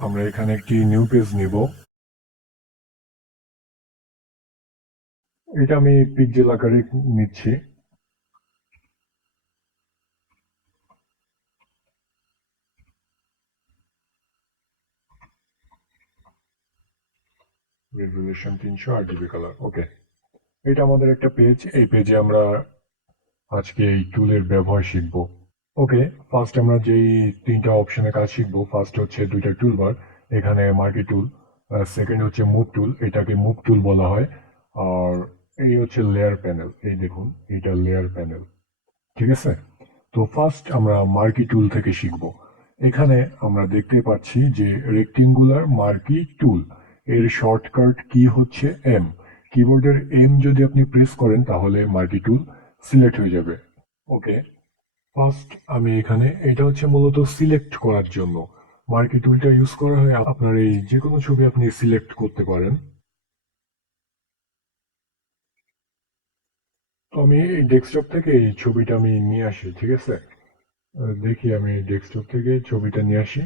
আমরা এখানে একটি নিউ পেজ নিব। এটা আমি পিক্সেল আকারে নিচ্ছি। Resolution 300 RGB colour. ওকে, এটা আমাদের একটা পেজ। এই পেজে আমরা আজকে এই টুলের ব্যবহার শিখব। ওকে, ফার্স্ট আমরা যেই তিনটা অপশনে কাজ শিখবো, ফার্স্ট হচ্ছে দুইটা টুলবার, এখানে মার্কি টুল। সেকেন্ড হচ্ছে মুভ টুল, এটাকে মুভ টুল বলা হয়। আর এই হচ্ছে লেয়ার প্যানেল, এই দেখুন এটা লেয়ার প্যানেল। ঠিক আছে, তো ফার্স্ট আমরা মার্কি টুল থেকে শিখব। এখানে আমরা দেখতে পাচ্ছি যে রেক্টেঙ্গুলার মার্কি টুল এর শর্টকাট কি হচ্ছে এম। কিবোর্ডের এম যদি আপনি প্রেস করেন তাহলে মার্কি টুল সিলেক্ট হয়ে যাবে। ওকে, ফার্স্ট আমি এখানে, এটা হচ্ছে মূলত সিলেক্ট করার জন্য মার্কি টুলটা ইউজ করা হয়। আপনার এই যে কোনো ছবি আপনি সিলেক্ট করতে পারেন। তো আমি এই ডেস্কটপ থেকে এই ছবিটা আমি নিয়ে আসি। ঠিক আছে, দেখি আমি ডেস্কটপ থেকে ছবিটা নিয়ে আসি।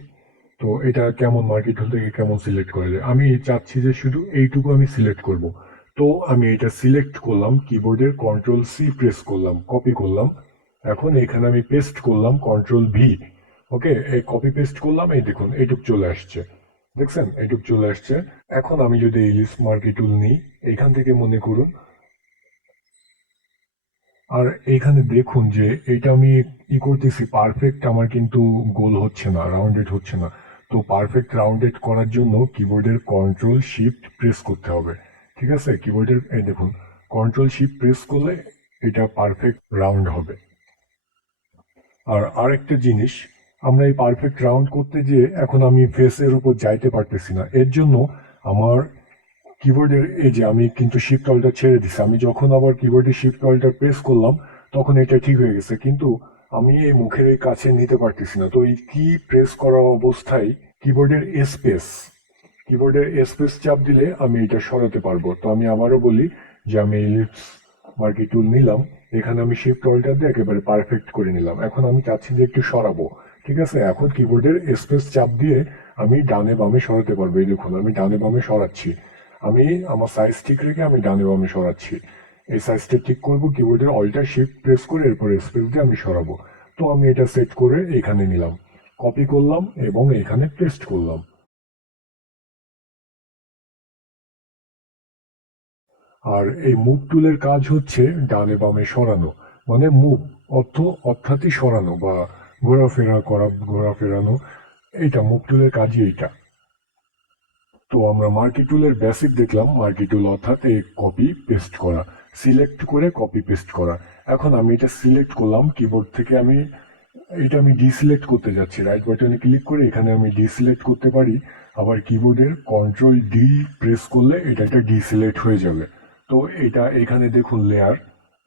তো এটা কেমন মার্কি টুল থেকে কেমন সিলেক্ট করা যায়, আমি চাচ্ছি যে শুধু এইটুকু আমি সিলেক্ট করব। তো আমি এটা সিলেক্ট করলাম, কিবোর্ডের কন্ট্রোল সি প্রেস করলাম, কপি করলাম। এখন এখানে আমি পেস্ট করলাম কন্ট্রোল ভি। ওকে, এই কপি পেস্ট করলাম, এই দেখুন এইটুক চলে আসছে। দেখছেন, এইটুক চলে আসছে। এখন আমি যদি এই লিস্ট মার্কি টুল নিই, এইখান থেকে মনে করুন, আর এইখানে দেখুন যে এটা আমি করতেছি পারফেক্ট, আমার কিন্তু গোল হচ্ছে না, রাউন্ডেড হচ্ছে না। তো পারফেক্ট রাউন্ডেড করার জন্য কিবোর্ডের কন্ট্রোল শিফট প্রেস করতে হবে। ঠিক আছে, কিবোর্ডের এই দেখুন কন্ট্রোল শিফট প্রেস করলে এটা পারফেক্ট রাউন্ড হবে। আর আরেকটা জিনিস, আমরা এই পারফেক্ট রাউন্ড করতে গিয়ে এখন আমি ফেসের উপর যাইতে পারতেছি না। এর জন্য আমার কিবোর্ডের এই যে আমি কিন্তু শিফট অল্টা ছেড়ে দিছি, আমি যখন আবার কিবোর্ডে শিফট অল্টা প্রেস করলাম তখন এটা ঠিক হয়ে গেছে, কিন্তু আমি এই মুখের এই কাছে নিতে পারতেছি না। তো এই কি প্রেস করা অবস্থায় কিবোর্ডের স্পেস, কিবোর্ডের স্পেস চাপ দিলে আমি এটা সরাতে পারবো। তো আমি আবারও বলি যে আমি ইলিপস মার্কি টুল নিলাম, এখানে আমি শিফট অল্টার দিয়ে একেবারে পারফেক্ট করে নিলাম। এখন আমি চাচ্ছি যে একটু সরাবো। ঠিক আছে, এখন কিবোর্ডের স্পেস চাপ দিয়ে আমি ডানে বামে সরাতে পারবো। এই দেখুন আমি ডানে বামে সরাচ্ছি, আমি আমার সাইজ ঠিক রেখে আমি ডানে বামে সরাচ্ছি। এই সাইজটা ঠিক করবো, কিবোর্ডের অল্টার শিফট প্রেস করে এরপর স্পেস দিয়ে আমি সরাবো। তো আমি এটা সেট করে এখানে নিলাম, কপি করলাম এবং এখানে পেস্ট করলাম। আর এই মুভ টুলের কাজ হচ্ছে ডানে বামে সরানো, মানে মুভ অর্থাৎই সরানো বা ঘোরাফেরা করা, ঘোরাফেরানো। এইটা মুভ টুলের কাজই এইটা। তো আমরা মার্কি টুলের বেসিক দেখলাম, মার্কি টুল অর্থাৎ এই কপি পেস্ট করা, সিলেক্ট করে কপি পেস্ট করা। এখন আমি এটা সিলেক্ট করলাম কিবোর্ড থেকে, আমি এটা আমি ডিসিলেক্ট করতে যাচ্ছি, রাইট বাটনে ক্লিক করে এখানে আমি ডিসিলেক্ট করতে পারি। আবার কিবোর্ডের কন্ট্রোল ডি প্রেস করলে এটা একটা ডিসিলেক্ট হয়ে যাবে। তো এটা এখানে দেখুন লেয়ার,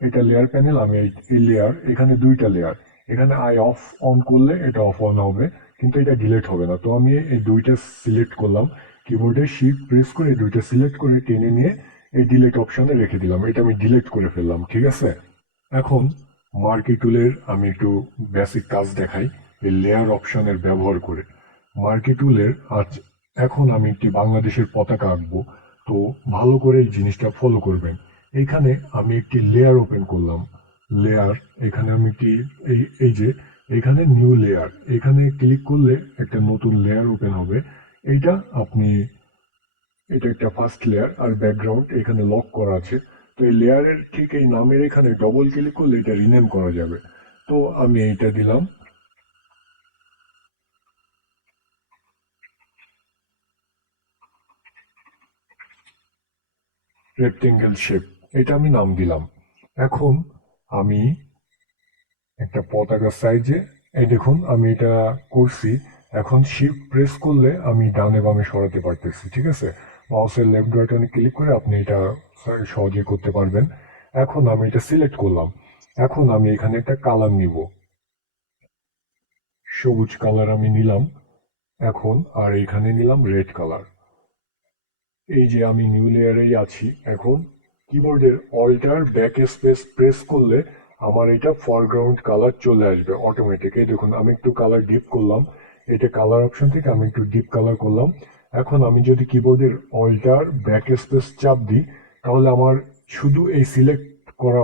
এটা লেয়ার প্যানেল, আমি এই লেয়ার, এখানে দুইটা লেয়ার, এখানে আই অফ অন করলে এটা অফ অন হবে, কিন্তু এটা ডিলেট হবে না। তো আমি এই দুইটা সিলেক্ট করলাম, কিবোর্ডে শিফট প্রেস করে এই দুইটা সিলেক্ট করে টেনে নিয়ে এই ডিলেট অপশনে রেখে দিলাম, এটা আমি ডিলেট করে ফেললাম। ঠিক আছে, এখন মার্কি টুলের আমি একটু বেসিক কাজ দেখাই এই লেয়ার অপশনের ব্যবহার করে। মার্কি টুলের আজ এখন আমি একটি বাংলাদেশের পতাকা আঁকবো। তো ভালো করে এই জিনিসটা ফলো করবেন। এখানে আমি একটি লেয়ার ওপেন করলাম, লেয়ার, এখানে আমি একটি এই যে এখানে নিউ লেয়ার, এখানে ক্লিক করলে একটা নতুন লেয়ার ওপেন হবে। এইটা আপনি, এটা একটা ফার্স্ট লেয়ার আর ব্যাকগ্রাউন্ড এখানে লক করা আছে। তো এই লেয়ারের ঠিক এই নামের এখানে ডবল ক্লিক করলে এটা রিনেম করা যাবে। তো আমি এইটা দিলাম রেক্টেঙ্গেল শেপ, এটা আমি নাম দিলাম। এখন আমি একটা পতাকা সাইজে, এই দেখুন আমি এটা করছি। এখন শিফট প্রেস করলে আমি ডানে বামে সরাতে পারতেছি। ঠিক আছে, মাউসের লেফট বাটনে ক্লিক করে আপনি এটা সহজে করতে পারবেন। এখন আমি এটা সিলেক্ট করলাম, এখন আমি এখানে একটা কালার নিব, সবুজ কালার আমি নিলাম এখন, আর এখানে নিলাম রেড কালার। এই যে আমি নিউ লেয়ারেই আছি এখন, কিবোর্ডের অল্টার ব্যাক স্পেস প্রেস করলে আমার এটা ফরগ্রাউন্ড কালার চলে আসবে অটোমেটিক। এই দেখুন আমি একটু কালার ডিপ করলাম, এটা কালার অপশন থেকে আমি একটু ডিপ কালার করলাম। এখন আমি যদি কিবোর্ডের অল্টার ব্যাক স্পেস চাপ দিই, তাহলে আমার শুধু এই সিলেক্ট করা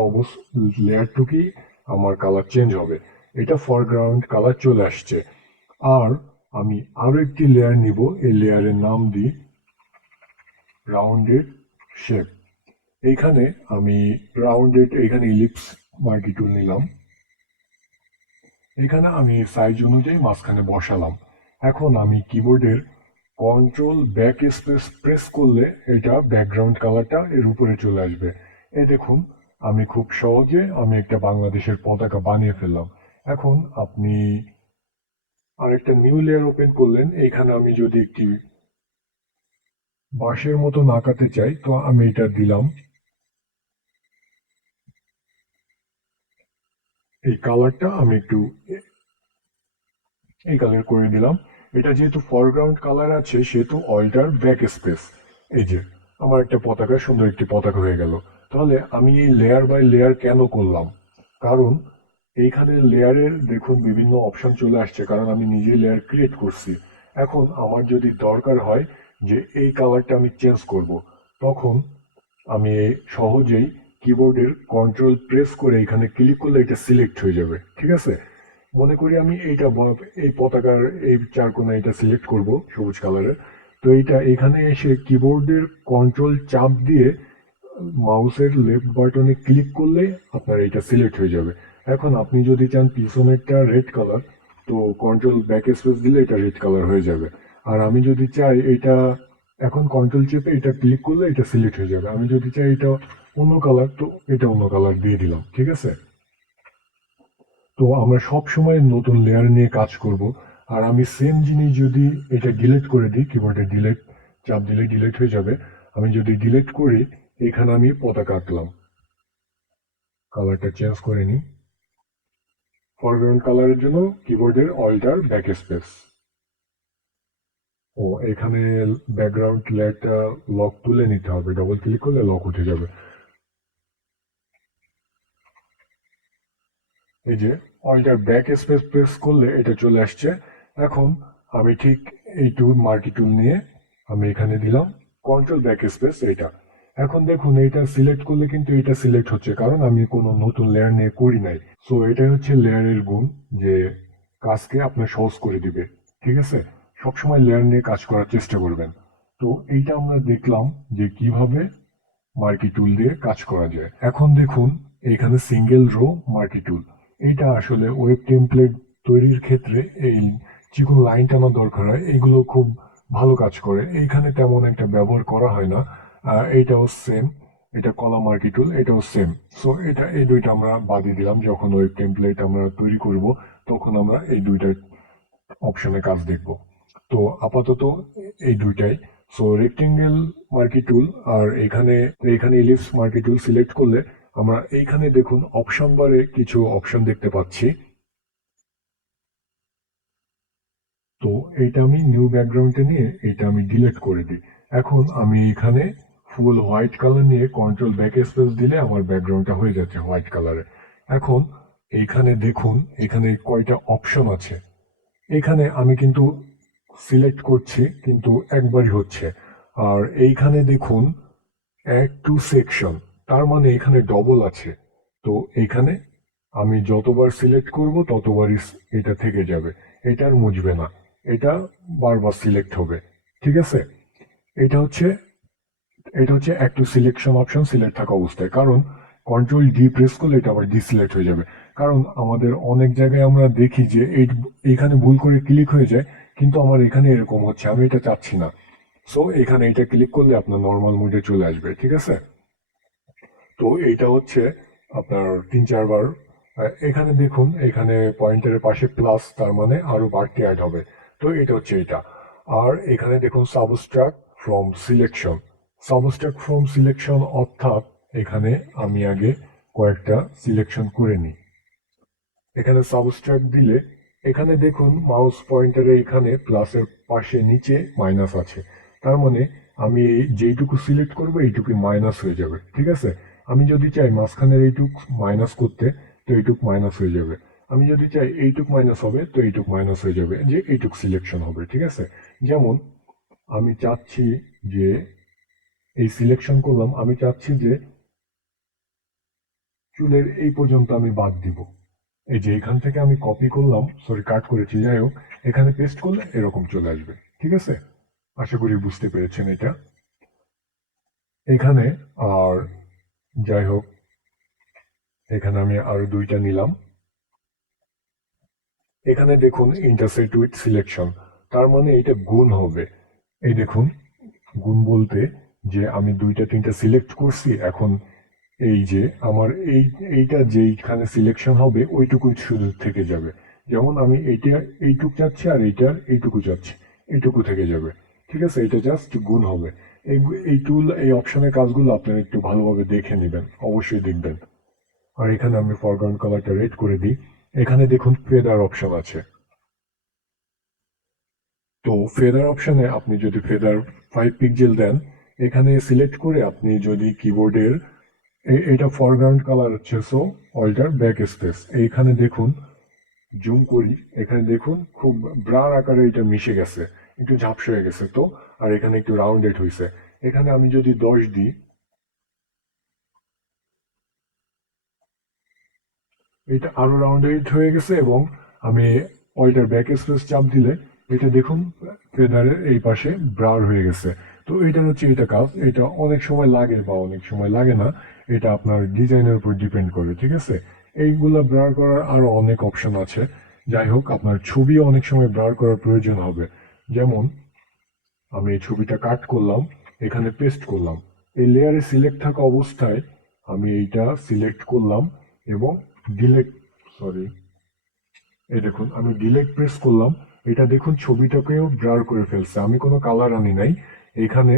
লেয়ারটুকুই আমার কালার চেঞ্জ হবে। এটা ফরগ্রাউন্ড কালার চলে আসছে। আর আমি আরো একটি লেয়ার নিব, এই লেয়ারের নাম দিই রাউন্ডেড শেপ। এইখানে আমি এখানে ইলিপস মার্কি টুল নিলাম, এখানে আমি সাইজ অনুযায়ী মাঝখানে বসালাম। এখন আমি কিবোর্ডের কন্ট্রোল ব্যাক স্পেস প্রেস করলে এটা ব্যাকগ্রাউন্ড কালারটা এর উপরে চলে আসবে। এই দেখুন, আমি খুব সহজে একটা বাংলাদেশের পতাকা বানিয়ে ফেললাম। এখন আপনি আরেকটা নিউ লেয়ার ওপেন করলেন, এইখানে আমি যদি একটি বাঁশের মতো আঁকাতে চাই, তো আমি এটা দিলাম, এই কালারটা আমি একটু এই কালার করে দিলাম। এটা যেহেতু ফরগ্রাউন্ড কালার আছে, সেহেতু অল্টার ব্যাক স্পেস, এই যে আমার একটা পতাকা, সুন্দর একটি পতাকা হয়ে গেল। তাহলে আমি এই লেয়ার বাই লেয়ার কেন করলাম? কারণ এইখানে লেয়ারের দেখুন বিভিন্ন অপশন চলে আসছে, কারণ আমি নিজে লেয়ার ক্রিয়েট করছি। এখন আমার যদি দরকার হয় যে এই কালারটা আমি চেঞ্জ করব, তখন আমি সহজেই কিবোর্ডের কন্ট্রোল প্রেস করে এখানে ক্লিক করলে এটা সিলেক্ট হয়ে যাবে। ঠিক আছে, মনে করি আমি এই পতাকার এই চারকোনা এটা সিলেক্ট করব সবুজ কালারের। তো এইটা এখানে এসে কিবোর্ডের কন্ট্রোল চাপ দিয়ে মাউসের লেফট বাটনে ক্লিক করলে আপনার এটা সিলেক্ট হয়ে যাবে। এখন আপনি যদি চান পিছনেরটা রেড কালার, তো কন্ট্রোল ব্যাক স্পেস দিলে এটা রেড কালার হয়ে যাবে। আর আমি যদি চাই এটা, এখন কন্ট্রোল চেপে এটা ক্লিক করলে এটা সিলেক্ট হয়ে যাবে। আমি যদি চাই এটা অন্য কালার, তো এটা অন্য কালার দিয়ে দিলাম। ঠিক আছে, তো আমরা সব সময় নতুন লেয়ার নিয়ে কাজ করব। আর আমি সেম জিনিস যদি এটা ডিলিট করে দিই, কিবোর্ডে ডিলিট চাপ দিলে ডিলিট হয়ে যাবে। আমি যদি ডিলিট করি, এখানে আমি পতাকা আঁকলাম, কালারটা চেঞ্জ করে নিই। ফরগ্রাউন্ড কালারের জন্য কিবোর্ডের অল্টার ব্যাক স্পেস। ও এখানে ব্যাকগ্রাউন্ড লেয়ারটা লক তুলে নিতে হবে, ডবল ক্লিক করলে লক উঠে যাবে। এই যে অল্টার ব্যাক স্পেস প্রেস করলে এটা চলে আসছে। এখন আমি ঠিক এই টুল মার্কি টুল নিয়ে আমি এখানে দিলাম কন্ট্রোল ব্যাক স্পেস এটা। এখন দেখুন এটা সিলেক্ট করলে কিন্তু এটা সিলেক্ট হচ্ছে, কারণ আমি কোনো নতুন লেয়ার নিয়ে করি নাই। সো এটাই হচ্ছে লেয়ারের গুণ, যে কাজকে আপনার সহজ করে দিবে। ঠিক আছে, সবসময় লেয়ার নিয়ে কাজ করার চেষ্টা করবেন। তো এইটা আমরা দেখলাম যে কিভাবে মার্কি টুল দিয়ে কাজ করা যায়। এখন দেখুন এখানে সিঙ্গেল রো মার্কি টুল, এইটা আসলে ওয়েব টেমপ্লেট তৈরির ক্ষেত্রে এই চিকন লাইন টানা দরকার হয়, এগুলো খুব ভালো কাজ করে। এইখানে তেমন একটা ব্যবহার করা হয় না। এইটাও সেম, এটা কলাম মার্কি টুল, এটাও সেম। সো এই দুইটা আমরা বাদই দিলাম, যখন ওয়েব টেমপ্লেট আমরা তৈরি করব তখন আমরা এই দুইটা অপশনে কাজ দেখব। তো আপাতত এই দুইটাই। সো রেক্টেঙ্গেল মার্কি টুল আর এখানে ইলিপস মার্কি টুল সিলেক্ট করলে আমরা এইখানে দেখুন অপশন বারে কিছু অপশন দেখতে পাচ্ছি। তো এইটা আমি নিউ ব্যাকগ্রাউন্ডে নিয়ে এটা আমি ডিলিট করে দিই। এখন আমি এখানে ফুল হোয়াইট কালার নিয়ে কন্ট্রোল ব্যাক স্পেস দিলে আমার ব্যাকগ্রাউন্ডটা হয়ে যাচ্ছে হোয়াইট কালারে। এখন এইখানে দেখুন এখানে কয়টা অপশন আছে। এখানে আমি কিন্তু সিলেক্ট করছি কিন্তু একবারই হচ্ছে। আর এইখানে দেখুন অ্যাড টু সেকশন, তার মানে এখানে ডবল আছে। তো এখানে আমি যতবার সিলেক্ট করব ততবারই এটা থেকে যাবে, এটা আর মুছবে না, এটা বারবার সিলেক্ট হবে। ঠিক আছে, এটা হচ্ছে add to selection option select থাকা অবস্থায়, কারণ কন্ট্রোল ডি প্রেস করলে এটা আবার ডিসিলেক্ট হয়ে যাবে। কারণ আমাদের অনেক জায়গায় আমরা দেখি যে এইখানে ভুল করে ক্লিক হয়ে যায়, কিন্তু আমার এখানে এরকম হচ্ছে, আমি এটা চাচ্ছি না। সো এখানে এটা ক্লিক করলে আপনার নর্মাল মোডে চলে আসবে। ঠিক আছে, তো এইটা হচ্ছে আপনার 3-4 বার। এখানে দেখুন এখানে পয়েন্টারের পাশে প্লাস, তার মানে আরো বাড়তি অ্যাড হবে। তো এটা হচ্ছে এটা। আর এখানে দেখুন subtract from selection. Subtract from selection অর্থাৎ এখানে আমি আগে কয়েকটা সিলেকশন করে নিই। এখানে সাবস্ট্রাক্ট দিলে এখানে দেখুন মাউস পয়েন্টারে এখানে প্লাসের পাশে নিচে মাইনাস আছে, তার মানে আমি যেইটুকু সিলেক্ট করবো এইটুকু মাইনাস হয়ে যাবে। ঠিক আছে, আমি যদি চাই মাঝখানের এইটুকু মাইনাস করতে, তো এইটুকু মাইনাস হয়ে যাবে। আমি যদি চাই এইটুক মাইনাস হবে, তো এইটুক মাইনাস হয়ে যাবে, যে এইটুক সিলেকশন হবে। ঠিক আছে, যেমন আমি চাচ্ছি যে এই সিলেকশন করলাম, আমি চাচ্ছি যে চুলের এই পর্যন্ত আমি বাদ দিব। এই যে এখান থেকে আমি কপি করলাম, সরি কাট করেছি, যাই হোক, এখানে পেস্ট করলে এরকম চলে আসবে। ঠিক আছে, আশা করি বুঝতে পেরেছেন এটা। এখানে আর যাই হোক, এখানে আমি আরো দুইটা নিলাম। এখানে দেখুন ইন্টারসেক্ট উইথ সিলেকশন, তার মানে এটা গুণ হবে। এই দেখুন, গুণ বলতে যে আমি দুইটা তিনটা সিলেক্ট করছি, এখন এই যে আমার এইটা যেইখানে সিলেকশন হবে ওইটুকুই শুধু থেকে যাবে। যেমন আমি এইটা এইটুকু চাচ্ছি আর এইটুকু চাচ্ছি, এইটুকু থেকে যাবে। ঠিক আছে, এটা জাস্ট গুণ হবে। এই এই টুল, এই অপশনের কাজগুলো আপনারা একটু ভালোভাবে দেখে নেবেন, অবশ্যই দেখবেন। আর এখানে আমি ফরগ্রাউন্ড কালারটা রেড করে দিই। এখানে দেখুন ফেদার অপশন আছে। তো ফেদার অপশনে আপনি যদি ফেদার 5 পিক্সেল দেন, এখানে সিলেক্ট করে আপনি যদি কিবোর্ডের এটা ফরগ্রাউন্ড কালার হচ্ছে, সো অল্টার ব্যাক স্পেস, এইখানে দেখুন, জুম করি, এখানে দেখুন খুব ব্রার আকারে এটা মিশে গেছে, একটু ঝাপসা হয়ে গেছে। তো আর এখানে একটু রাউন্ডেড হয়েছে। এখানে আমি যদি 10 দিই, এটা আরো রাউন্ডেড হয়ে গেছে, এবং আমি অল্টার ব্যাক স্পেস চাপ দিলে এটা দেখুন ফেদারের এই পাশে ব্রার হয়ে গেছে। তো এটা হচ্ছে এটা কাজ, এটা অনেক সময় লাগে বা অনেক সময় লাগে না, এটা আপনার ডিজাইনের উপর ডিপেন্ড করে। ঠিক আছে, এইগুলা ব্রার করার আরো অনেক অপশন আছে। যাই হোক, আপনার ছবি অনেক সময় ব্রার করার প্রয়োজন হবে। যেমন আমি এই ছবিটা কাট করলাম, এখানে পেস্ট করলাম, এই লেয়ারে সিলেক্ট থাকা অবস্থায় আমি এইটা সিলেক্ট করলাম এবং ডিলেট, সরি, এই দেখুন আমি ডিলেট প্রেস করলাম, এটা দেখুন ছবিটাকেও ব্লার করে ফেলছে, আমি কোনো কালার আনি নাই এখানে।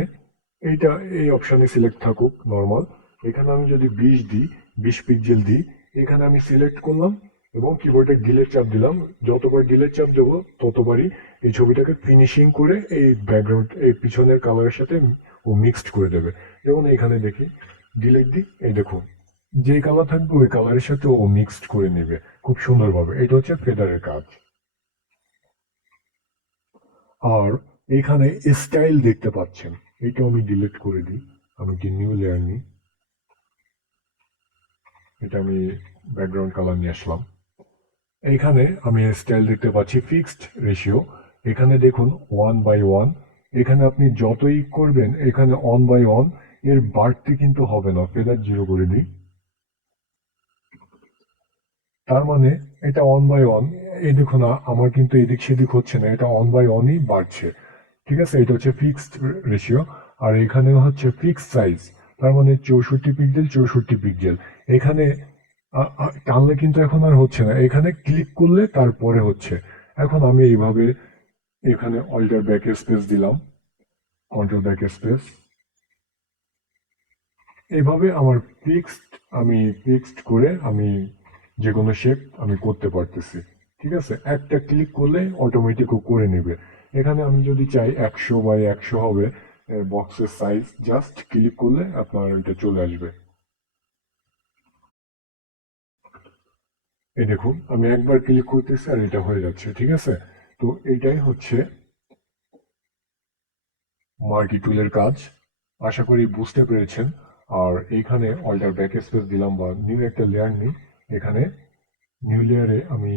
এইটা এই অপশনে সিলেক্ট থাকুক নর্মাল। এখানে আমি যদি 20 দিই, 20 পিক্সেল দিই, এখানে আমি সিলেক্ট করলাম এবং কিবোর্ডে ডিলেট চাপ দিলাম। যতবার ডিলেট চাপ দেবো ততবারই এই ছবিটাকে ফিনিশিং করে এই ব্যাকগ্রাউন্ড, এই পিছনের কালারের সাথে ও মিক্সড করে দেবে। যেমন এখানে দেখি, ডিলেট দিই, এই দেখুন যে কালার থাকবে ওই কালারের সাথে ও মিক্সড করে নেবে খুব সুন্দরভাবে। এটা হচ্ছে ফেদারের কাজ। আর এখানে স্টাইল দেখতে পাচ্ছেন, এটা আমি ডিলিট করে দিই, আমি একটি নিউ লেয়ার নিই, এটা আমি ব্যাকগ্রাউন্ড কালার নিয়ে আসলাম। এখানে আমি স্টাইল দেখতে পাচ্ছি ফিক্সড রেশিও, এখানে দেখুন 1/1। এখানে আপনি যতই করবেন, এখানে 1/1 এর বাড়তি কিন্তু হবে না। ফেদার 0 করে দিই, তার মানে এটা 1/1। এই দেখুন আমার কিন্তু এদিক সেদিক হচ্ছে না, এটা 1/1ই বাড়ছে। ঠিক আছে, এটা হচ্ছে ফিক্সড রেশিও। আর এখানে হচ্ছে ফিক্সড সাইজ, তার মানে 64 পিক্সেল 64 পিক্সেল। এখানে টানলে কিন্তু এখন আর হচ্ছে না, এখানে ক্লিক করলে তারপরে হচ্ছে। এখন আমি এইভাবে এখানে অল্টার ব্যাক স্পেস দিলাম, কন্ট্রোল ব্যাক স্পেস, এইভাবে আমার আমি ফিক্সড করে আমি যে কোনো শেপ আমি করতে পারতেছি। ঠিক আছে, একটা ক্লিক করলে অটোমেটিক ও করে নেবে। এখানে আমি যদি চাই 100/100 হবে বক্সের সাইজ, জাস্ট ক্লিক করলে আপনার এটা চলে আসবে। এই দেখুন আমি একবার ক্লিক করতেছি আর এটা হয়ে যাচ্ছে। ঠিক আছে, তো এটাই হচ্ছে মার্কি টুলের কাজ। আশা করি বুঝতে পেরেছেন। আর এইখানে অল্টার ব্যাক স্পেস দিলাম বা নিউ একটা লেয়ার নিই, এখানে নিউ লেয়ারে আমি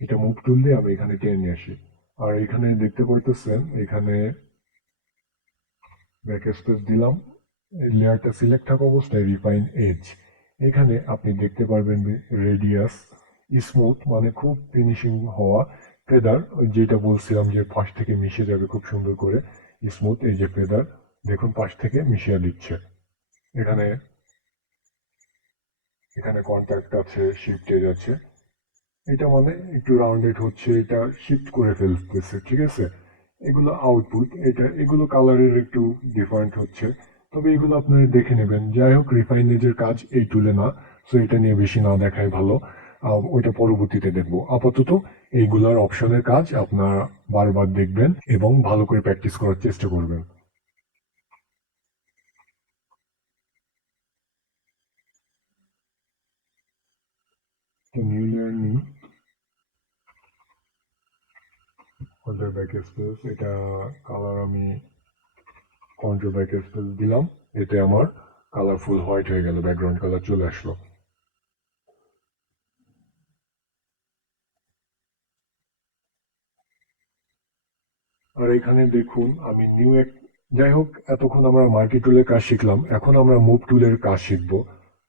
এটা মুভ টুল দিয়ে আমি এখানে টেনে নিয়ে আসি। আর এখানে দেখতে পারতেছেন, এখানে ব্যাক স্পেস দিলাম, লেয়ারটা সিলেক্ট থাকা অবস্থায় রিফাইন এজ, এখানে আপনি দেখতে পারবেন রেডিয়াস স্মুথ, মানে খুব ফিনিশিং হওয়া ফেদার, যেটা বলছিলাম যে পাশ থেকে মিশে যাবে খুব সুন্দর করে স্মুথ। এই যে ফেদার দেখুন পাশ থেকে মিশিয়ে দিচ্ছে। এখানে এখানে কন্ট্যাক্ট আছে, শিফট এজ আছে, এটা মানে একটু রাউন্ডেড হচ্ছে, এটা শিফট করে ফেলতেছে। ঠিক আছে, এগুলো আউটপুট, এগুলো কালারের একটু ডিফারেন্ট হচ্ছে, তবে এগুলো আপনারা দেখে নেবেন। যাই হোক, রিফাইনেজের কাজ এই টুলে না, সো এটা নিয়ে বেশি না দেখাই ভালো। ওইটা পরবর্তীতে দেখবো। আপাতত এইগুলার অপশনের কাজ আপনারা বারবার দেখবেন এবং ভালো করে প্র্যাকটিস করার চেষ্টা করবেন। কন্ট্রোল ব্যাক স্পেস, এটা কালার আমি কন্ট্রোল ব্যাক স্পেস দিলাম, এতে আমার কালারফুল হোয়াইট হয়ে গেল, ব্যাকগ্রাউন্ড কালার চলে আসলো। আর এখানে দেখুন আমি যাই হোক, এতক্ষণ আমরা মার্কি টুলের কাজ শিখলাম, এখন আমরা মুভ টুলের কাজ শিখবো।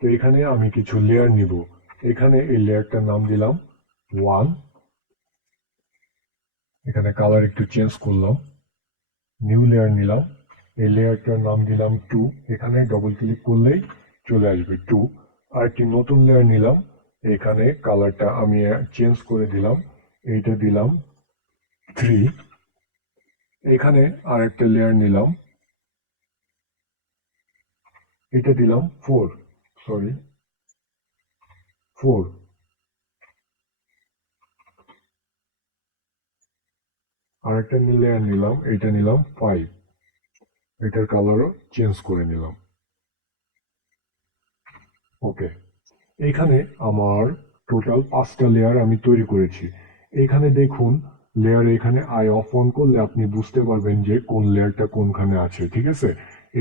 তো এখানে আমি কিছু লেয়ার নিব, এখানে এই লেয়ারটার নাম দিলাম 1, এখানে কালার একটু চেঞ্জ করলাম, নিউ লেয়ার নিলাম, এই লেয়ারটার নাম দিলাম 2, এখানে ডবল ক্লিক করলেই চলে আসবে 2। আর একটি নতুন লেয়ার নিলাম, এখানে কালারটা আমি চেঞ্জ করে দিলাম, এইটা দিলাম 3। এখানে আরেকটা লেয়ার নিলাম, এটা দিলাম 4, সরি 4। আরেকটা লেয়ার নিলাম, এটা নিলাম 5, এটার কালারও চেঞ্জ করে নিলাম। ওকে, এখানে আমার টোটাল 5টা লেয়ার আমি তৈরি করেছি। এখানে দেখুন লেয়ার, এখানে আই অফ অন করলে আপনি বুঝতে পারবেন যে কোন লেয়ারটা কোনখানে আছে, ঠিক আছে।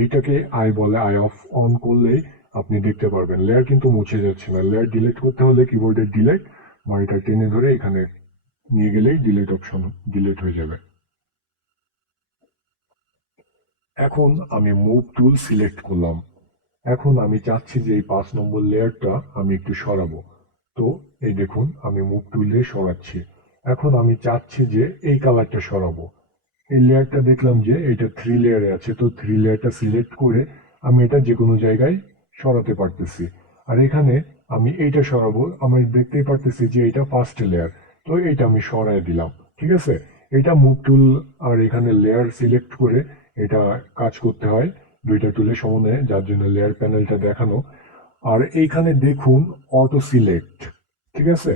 এইটাকে আই বলে, আই অফ অন করলেই আপনি দেখতে পারবেন। লেয়ার কিন্তু মুছে যাচ্ছে না, লেয়ার ডিলিট করতে হলে কিবোর্ডের ডিলিট বা এটা টেনে ধরে এখানে নিয়ে গেলেই ডিলিট অপশন ডিলিট হয়ে যাবে। এখন আমি মুভ টুল সিলেক্ট করলাম, এখন আমি চাচ্ছি যে এই 5 নম্বর লেয়ারটা আমি একটু সরাবো। তো এই দেখুন আমি মুভ টুল দিয়ে সরাচ্ছি। এখন আমি চাচ্ছি যে এই কালারটা সরাবো, এই লেয়ারটা দেখলাম যে এটা 3 লেয়ারে আছে, তো 3 লেয়ারটা সিলেক্ট করে আমি এটা যে কোনো জায়গায় সরাতে পারতেছি। আর এখানে আমি এইটা সরাবো, আমি দেখতেই পারতেছি যে এটা ফার্স্ট লেয়ার, তো এটা আমি সরাই দিলাম, ঠিক আছে। এটা মুভ টুল আর এখানে লেয়ার সিলেক্ট করে এটা কাজ করতে হয় দুইটা টুলের সমন্বয়ে, যার জন্য লেয়ার প্যানেলটা দেখানো। আর এইখানে দেখুন অটো সিলেক্ট, ঠিক আছে।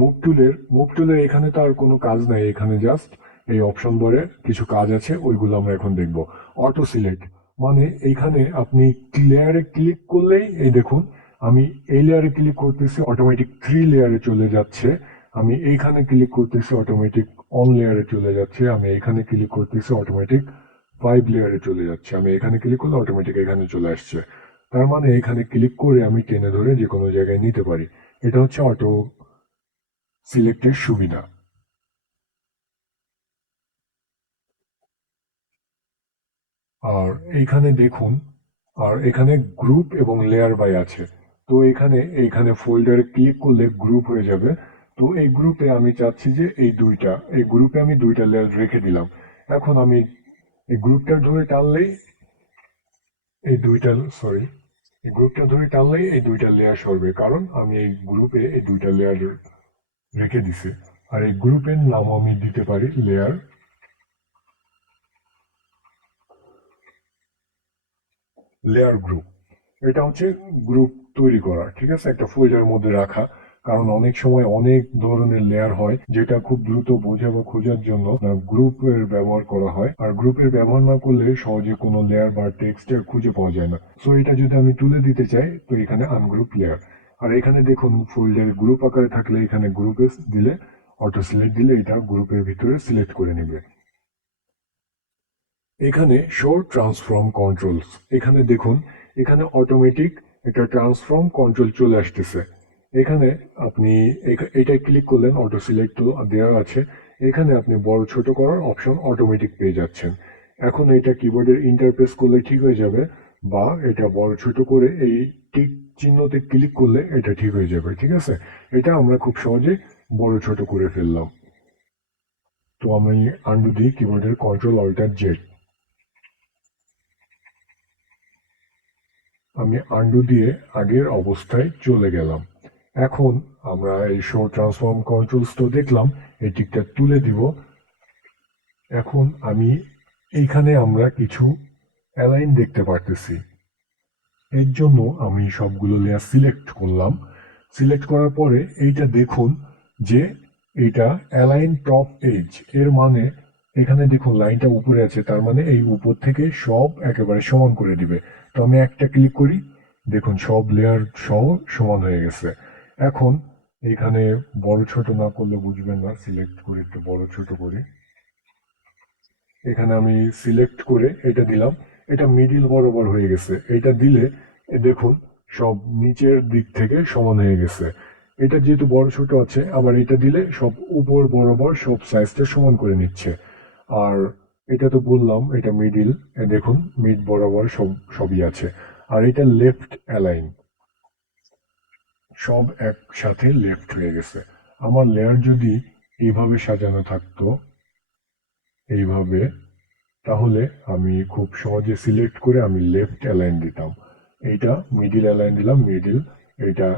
মুভ টুলের এখানে তো আর কোনো কাজ নাই, এখানে জাস্ট এই অপশন বারে কিছু কাজ আছে, ওইগুলো আমরা এখন দেখব। অটো সিলেক্ট মানে এইখানে আপনি লেয়ারে ক্লিক করলেই এই দেখুন আমি এই লেয়ারে ক্লিক করতেছি, অটোমেটিক 3 লেয়ারে চলে যাচ্ছে। আমি এইখানে ক্লিক করতেছি, অটোমেটিক অন লেয়ারে চলে যাচ্ছে। আমি এখানে ক্লিক করতেছি, অটোমেটিক 5 লেয়ারে চলে যাচ্ছে। আমি এখানে ক্লিক করলে অটোমেটিক এখানে চলে আসছে। তার মানে এখানে ক্লিক করে আমি টেনে ধরে যে কোনো জায়গায় নিতে পারি। এটা হচ্ছে অটো সিলেক্টের সুবিধা। আর এইখানে দেখুন, আর এখানে গ্রুপ এবং লেয়ার বাই আছে। তো এইখানে ফোল্ডারে ক্লিক করলে গ্রুপ হয়ে যাবে। তো এই গ্রুপে আমি চাচ্ছি যে এই গ্রুপে আমি 2টা লেয়ার রেখে দিলাম। এখন আমি এই গ্রুপটা ধরে টানলেই এই দুইটা সরি এই গ্রুপটা ধরে টানলেই এই 2টা লেয়ার সরবে, কারণ আমি এই গ্রুপে এই 2টা লেয়ার রেখে দিছি। আর এই গ্রুপের নাম আমি দিতে পারি লেয়ার গ্রুপ। এটা হচ্ছে গ্রুপ তৈরি করা, ঠিক আছে, একটা ফোল্ডারের মধ্যে রাখা। কারণ অনেক সময় অনেক ধরনের লেয়ার হয়, যেটা খুব দ্রুত বোঝা বা খোঁজার জন্য গ্রুপের ব্যবহার করা হয়। আর গ্রুপের ব্যবহার না করলে সহজে কোনো লেয়ার বা টেক্সটের খুঁজে পাওয়া যায় না। সো এটা যদি আমি তুলে দিতে চাই, তো এখানে আনগ্রুপ লেয়ার। আর এখানে দেখুন ফোল্ডার গ্রুপ আকারে থাকলে এখানে গ্রুপে দিলে, অটো সিলেক্ট দিলে এটা গ্রুপের ভিতরে সিলেক্ট করে নেবে। এখানে শো ট্রান্সফর্ম কন্ট্রোলস, এখানে দেখুন এখানে অটোমেটিক একটা ট্রান্সফর্ম কন্ট্রোল চলে আসতেছে। এখানে আপনি এটা ক্লিক করলেন, অটো সিলেক্ট দেওয়া আছে, এখানে আপনি বড় ছোট করার অপশন অটোমেটিক পেয়ে যাচ্ছেন। এখন এটা কিবোর্ডের ইন্টারপ্রেস করলে ঠিক হয়ে যাবে, বা এটা বড় ছোট করে এই টিক চিহ্নতে ক্লিক করলে এটা ঠিক হয়ে যাবে, ঠিক আছে। এটা আমরা খুব সহজে বড় ছোট করে ফেললাম। তো আমি আন্ডু দিই কিবোর্ডের কন্ট্রোল অল্টার জেড, আমি আন্ডু দিয়ে আগের অবস্থায় চলে গেলাম। এখন আমরা এই শো ট্রান্সফর্ম কন্ট্রোলস তো দেখলাম, এই টিকটা তুলে দিব। এখন এইখানে আমরা কিছু অ্যালাইন দেখতে পারতেছি, এর জন্য আমি সবগুলো লেয়ার সিলেক্ট করলাম। সিলেক্ট করার পরে এইটা দেখুন যে এটা অ্যালাইন টপ এজ, এর মানে এখানে দেখুন লাইনটা উপরে আছে, তার মানে এই উপর থেকে সব একেবারে সমান করে দিবে। তো আমি একটা ক্লিক করি, দেখুন সব লেয়ার সহ সমান হয়ে গেছে। এখন এখানে বড় ছোট না করলে বুঝবেন না, সিলেক্ট করে একটু বড় ছোট করি। এখানে আমি সিলেক্ট করে এটা দিলাম, এটা মিডিল বরাবর হয়ে গেছে। এটা দিলে দেখুন সব নিচের দিক থেকে সমান হয়ে গেছে। এটা যেহেতু বড় ছোট আছে, আবার এটা দিলে সব উপর বরাবর সব সাইজটা সমান করে নিচ্ছে। আর এটা তো বললাম এটা মিডিল, দেখুন মিড বরাবর সবই আছে। আর এটা লেফট অ্যালাইন, সব একসাথে লেফট হয়ে গেছে। আমার লেয়ার যদি এইভাবে সাজানো থাকতো, এইভাবে, তাহলে আমি খুব সহজে সিলেক্ট করে আমি লেফট অ্যালাইন দিতাম, এইটা মিডিল অ্যালাইন দিলাম মিডিল, এইটা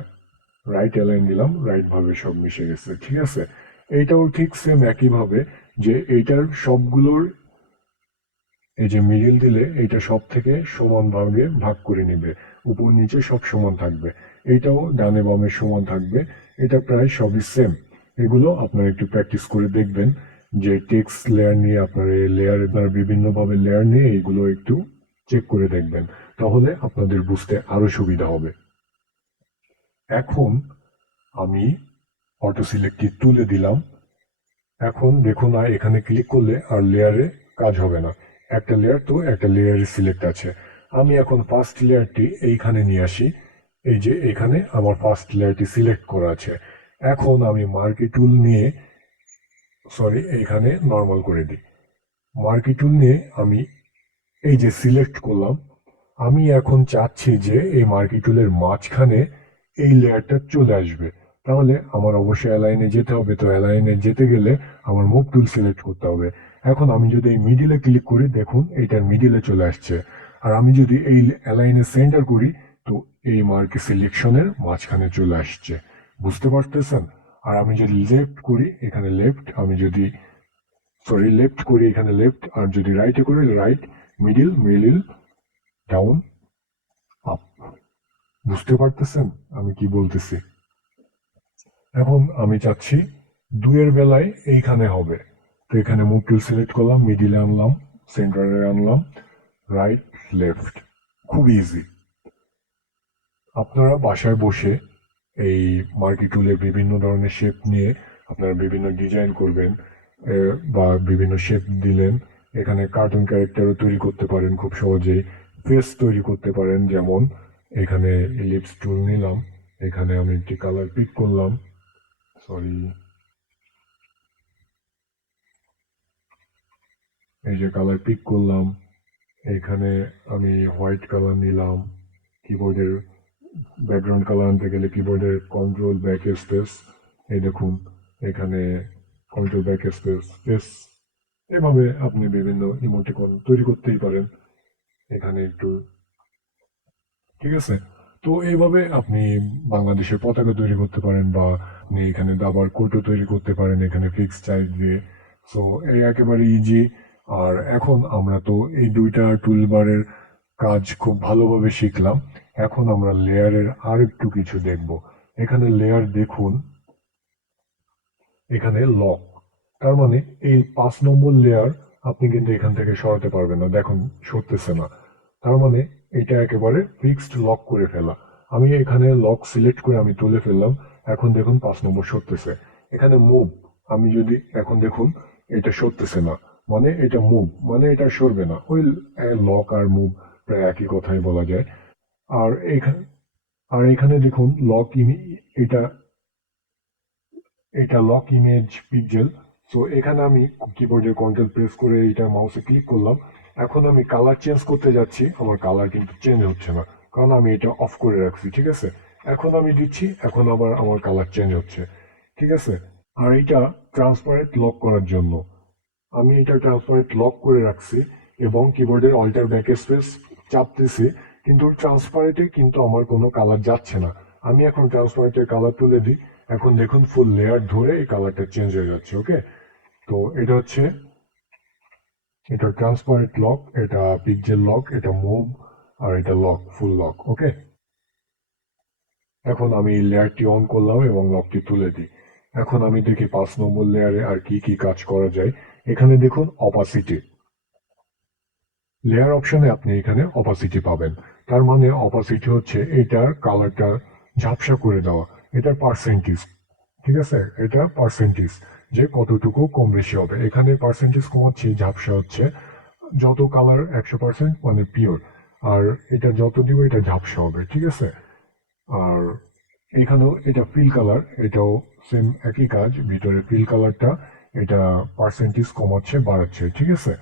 রাইট অ্যালাইন দিলাম রাইট ভাবে সব মিশে গেছে। ঠিক আছে, এইটাও ঠিক সেম একইভাবে, যে এইটার সবগুলোর এই যে মিডিল দিলে এইটা সব থেকে সমান ভাগে ভাগ করে নিবে, উপর নিচে সব সমান থাকবে। এইটাও ডানে বামে সমান থাকবে। এটা প্রায় সবই সেম। এগুলো আপনারা একটু প্র্যাকটিস করে দেখবেন, যে টেক্সট লেয়ার নিয়ে আপনারা লেয়ার দ্বারা বিভিন্নভাবে লেয়ার নিয়ে এইগুলো একটু চেক করে দেখবেন, তাহলে আপনাদের বুঝতে আরো সুবিধা হবে। এখন আমি অটো সিলেক্টটি তুলে দিলাম। এখন দেখুন এখানে ক্লিক করলে আর লেয়ারে কাজ হবে না, একটা লেয়ার তো একটা লেয়ারে সিলেক্ট আছে। আমি এখন ফার্স্ট লেয়ারটি এইখানে নিয়ে আসি। এই যে এখানে আমার ফার্স্ট লেয়ারটি সিলেক্ট করা আছে। এখন আমি মার্কি টুল নিয়ে, সরি, এইখানে নর্মাল করে দিই। মার্কি টুল নিয়ে আমি এই যে সিলেক্ট করলাম, আমি এখন চাচ্ছি যে এই মার্কি টুলের মাঝখানে এই লেয়ারটা চলে আসবে। তাহলে আমার অবশ্যই অ্যালাইনে যেতে হবে, তো অ্যালাইনে যেতে গেলে আমার মুভ টুল সিলেক্ট করতে হবে। এখন আমি যদি এই মিডিলে ক্লিক করি, দেখুন এইটার মিডিলে চলে আসছে। আর আমি যদি এই অ্যালাইনে সেন্টার করি, তো এই মার্কি সিলেকশনের মাঝখানে চলে আসছে। বুঝতে পারতেছেন? আর আমি যদি লেফট করি, এখানে লেফট, আমি যদি লেফট করি এখানে লেফট, আর যদি রাইটে করি right, middle middle, down, up. বুঝতে পারতেছেন আমি কি বলতেছি? এখন আমি চাচ্ছি দুইয়ের বেলায় এইখানে হবে, তো এখানে মুভ টুল সিলেক্ট করলাম, মিডিলে আনলাম, সেন্টারে আনলাম, রাইট লেফট, খুব ইজি। আপনারা বাসায় বসে এই মার্কি টুলে বিভিন্ন ধরনের শেপ নিয়ে আপনারা বিভিন্ন ডিজাইন করবেন, বা বিভিন্ন শেপ দিলেন। এখানে কার্টুন ক্যারেক্টারও তৈরি করতে পারেন খুব সহজেই, ফেস তৈরি করতে পারেন। যেমন এখানে ইলিপস টুল নিলাম, এখানে আমি একটি কালার পিক করলাম, সরি, এই যে কালার পিক করলাম, এখানে আমি হোয়াইট কালার নিলাম। কিবোর্ডের ব্যাকগ্রাউন্ড কালার আনতে গেলে কিবোর্ডের কন্ট্রোল ব্যাক স্পেস, এই দেখুন এখানে কন্ট্রোল ব্যাক স্পেস স্পেস, এভাবে আপনি বিভিন্ন ইমোটিকন তৈরি করতেই পারেন এখানে একটু। ঠিক আছে, তো এইভাবে আপনি বাংলাদেশের পতাকা তৈরি করতে পারেন, বা আপনি এখানে দাবার কোটও তৈরি করতে পারেন এখানে ফিক্স সাইজ দিয়ে। সো এই একেবারে ইজি। আর এখন আমরা তো এই দুইটা টুলবারের কাজ খুব ভালোভাবে শিখলাম। এখন আমরা লেয়ারের আর একটু কিছু দেখব। এখানে লেয়ার দেখুন, এখানে লক, তার মানে এই 5 নম্বর লেয়ার আপনি কিন্তু এখান থেকে সরাতে পারবেন না, দেখুন সরতেছে না। তার মানে এটা একেবারে ফিক্সড লক করে ফেলা। আমি এখানে লক সিলেক্ট করে আমি তুলে ফেললাম, এখন দেখুন 5 নম্বর সরতেছে। এখানে মুভ, আমি যদি এখন দেখুন এটা সরতেছে না, মানে এটা মুভ মানে এটা সরবে না। ওই লক আর মুভ প্রায় একই কথাই বলা যায়। আর এখানে দেখুন লক এটা এটা লক ইমেজ পিক্সেল। সো এখানে আমি কিবোর্ডের কন্ট্রোল প্রেস করে এটা মাউসে ক্লিক করলাম। এখন আমি কালার চেঞ্জ করতে যাচ্ছি, আমার কালার কিন্তু চেঞ্জ হচ্ছে না, কারণ আমি এটা অফ করে রাখছি। ঠিক আছে, এখন আমি দিচ্ছি, এখন আবার আমার কালার চেঞ্জ হচ্ছে। ঠিক আছে, আর এটা ট্রান্সপারেন্ট লক করার জন্য আমি এটা ট্রান্সপারেন্ট লক করে রাখছি, এবং কিবোর্ডের অল্টার ব্যাক স্পেস চাপতেছি, কিন্তু ট্রান্সপারেন্টে কিন্তু আমার কোনো কালার যাচ্ছে না। আমি এখন ট্রান্সপারেন্টের কালার তুলে দিই, এখন দেখুন ফুল লেয়ার ধরে এই কালারটা চেঞ্জ হয়ে যাচ্ছে। ওকে, তো এটা হচ্ছে, এটা ট্রান্সপারেন্ট লক, এটা পিক্সেল লক, এটা মুভ, আর এটা লক, ফুল লক। ওকে, এখন আমি লেয়ারটি অন করলাম এবং লকটি তুলে দিই। এখন আমি দেখি 5 নম্বর লেয়ারে আর কি কি কাজ করা যায়। এখানে দেখুন অপাসিটি, লেয়ার অপশনে আপনি এখানে অপাসিটি পাবেন। তার মানে অপাসিটি হচ্ছে এটার কালারটা ঝাপসা করে দেওয়া, এটার পার্সেন্টেজ। ঠিক আছে, এটা পার্সেন্টেজ, যে কতটুকু কম বেশি হবে। এখানে পার্সেন্টেজ কমাচ্ছি, ঝাপসা হচ্ছে, যত কালার 100% মানে পিওর, আর এটা যত দিব এটা ঝাপসা হবে, ঠিক আছে। আর এখানেও এটা ফিল কালার, এটাও সেম একই কাজ, ভিতরে ফিল কালারটা এটা পার্সেন্টেজ কমাচ্ছে বাড়াচ্ছে, ঠিক আছে।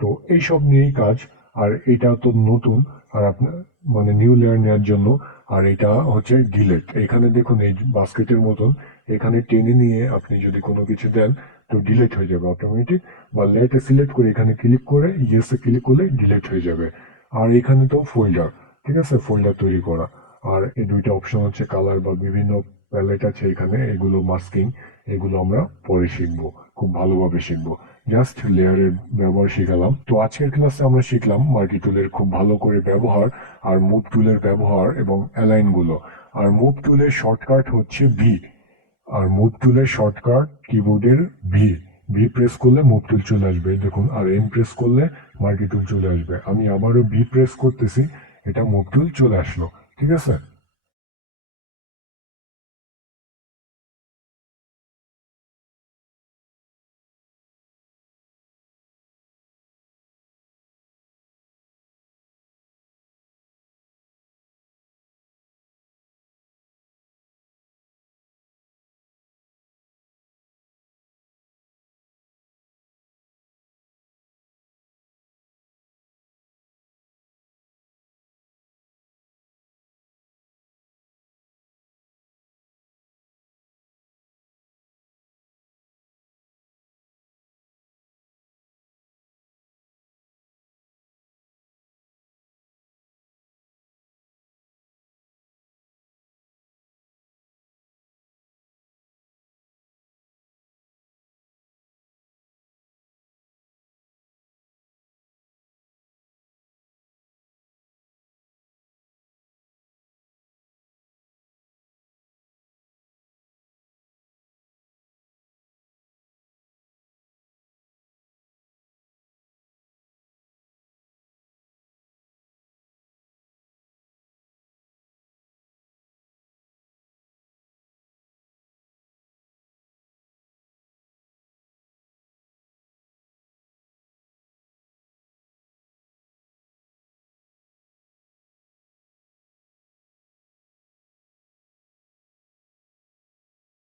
তো এইসব নিয়েই কাজ। আর এটা তো নতুন, আর আপনার মানে নিউ লেয়ার নেওয়ার জন্য। আর এটা হচ্ছে ডিলেট, এখানে দেখুন এই বাস্কেটের মতন, এখানে টেনে নিয়ে আপনি যদি কোনো কিছু দেন তো ডিলেট হয়ে যাবে অটোমেটিক, বা লেয়ারটা সিলেক্ট করে এখানে ক্লিক করে ইয়েসে ক্লিক করলে ডিলেট হয়ে যাবে। আর এখানে তো ফোল্ডার, ঠিক আছে, ফোল্ডার তৈরি করা। আর এই দুইটা অপশন হচ্ছে কালার বা বিভিন্ন প্যালেট আছে এখানে, এগুলো মাস্কিং, এগুলো আমরা পরে শিখবো, খুব ভালোভাবে শিখবো। জাস্ট লেয়ারের ব্যবহার শিখালাম। তো আজকের ক্লাসে আমরা শিখলাম মার্কি টুলের খুব ভালো করে ব্যবহার, আর মুভ টুলের ব্যবহার এবং অ্যালাইন গুলো। আর মুভ টুলের শর্টকাট হচ্ছে ভি, আর মুভ টুলের শর্টকাট কিবোর্ডের ভি। ভি প্রেস করলে মুভ টুল চলে আসবে দেখুন, আর এম প্রেস করলে মার্কি টুল চলে আসবে। আমি আবারও ভি প্রেস করতেছি, এটা মুভ টুল চলে আসলো, ঠিক আছে।